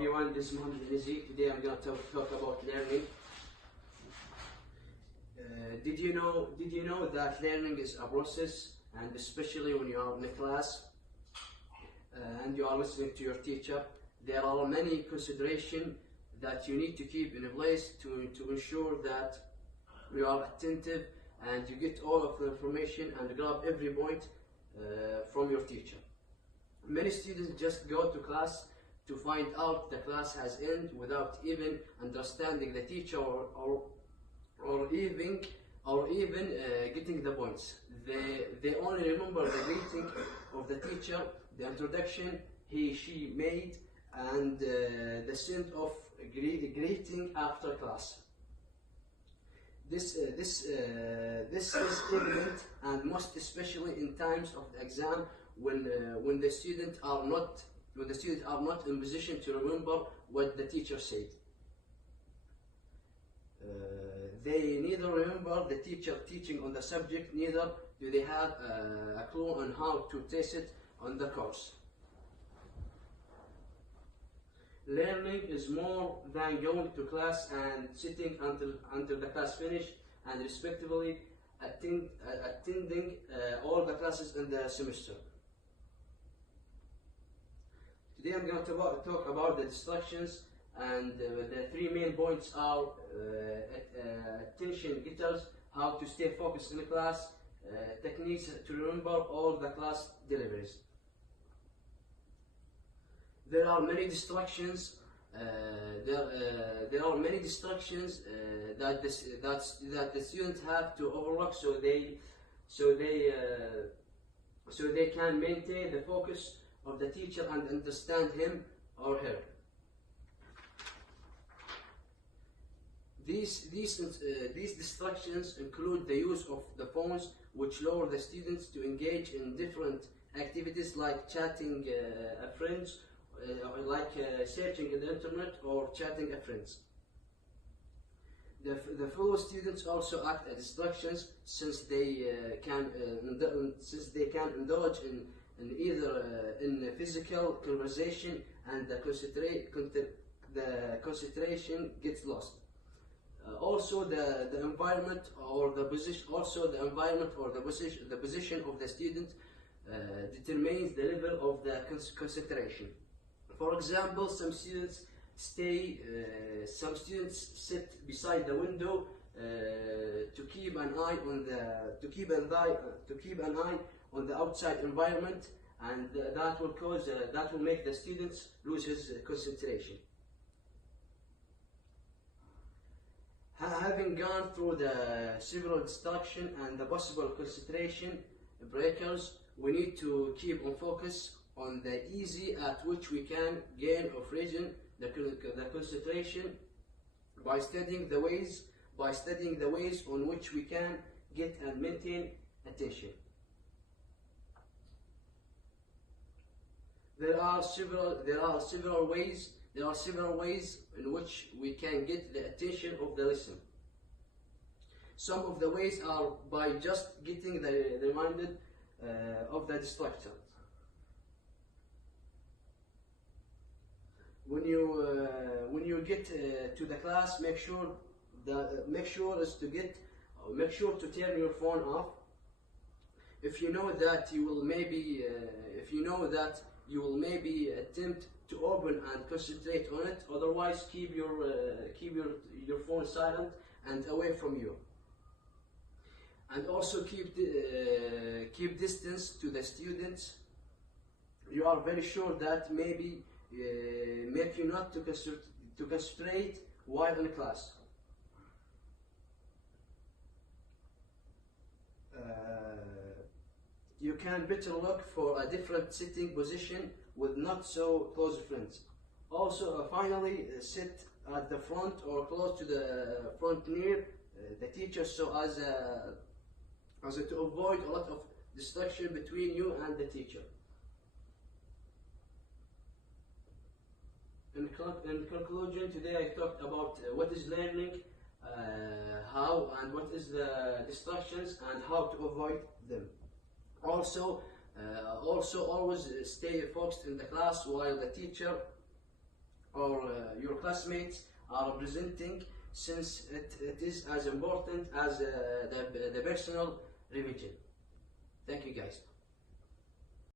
everyone, this is Mohammed Nizi. Today I'm going to talk about learning. Did you know that learning is a process, and especially when you are in a class and you are listening to your teacher, there are many considerations that you need to keep in place to ensure that you are attentive and you get all of the information and grab every point from your teacher. Many students just go to class to find out the class has ended without even understanding the teacher or even getting the points. They only remember the greeting of the teacher, the introduction she made, and the send of greeting after class. This is evident, and most especially in times of the exam when the students are not in position to remember what the teacher said. They neither remember the teacher teaching on the subject, neither do they have a clue on how to test it on the course. Learning is more than going to class and sitting until the class finish and respectively attending all the classes in the semester. Today I'm going to talk about the distractions, and the three main points are attention getters, how to stay focused in the class, techniques to remember all the class deliveries. There are many distractions. There are many distractions that the students have to overlook, so they can maintain the focus of the teacher and understand him or her. These distractions include the use of the phones, which lower the students to engage in different activities like chatting friends, searching in the internet or chatting friends. The fellow students also act as distractions since they can indulge in either in physical conversation, and the concentration gets lost. Also, the environment or the position of the student determines the level of the concentration. For example, some students sit beside the window to keep an eye on the outside environment, and that will make the students lose his concentration. Having gone through the several distractions and the possible concentration breakers, we need to keep on focus on the easy at which we can gain or reason the concentration by studying the ways on which we can get and maintain attention. There are several ways in which we can get the attention of the listener. Some of the ways are by just getting reminded of the distraction. When you get to the class, make sure to turn your phone off. If you know that you will maybe attempt to open and concentrate on it, otherwise keep your phone silent and away from you. And also keep distance to the students. You are very sure that maybe make you not to concentrate while in class. You can better look for a different sitting position with not so close friends. Also, finally, sit at the front or close to the front near the teacher, so as to avoid a lot of distraction between you and the teacher. In conclusion, today I talked about what is learning, how and what is the distractions, and how to avoid them. Also always stay focused in the class while the teacher or your classmates are presenting, since it is as important as the personal revision. Thank you guys.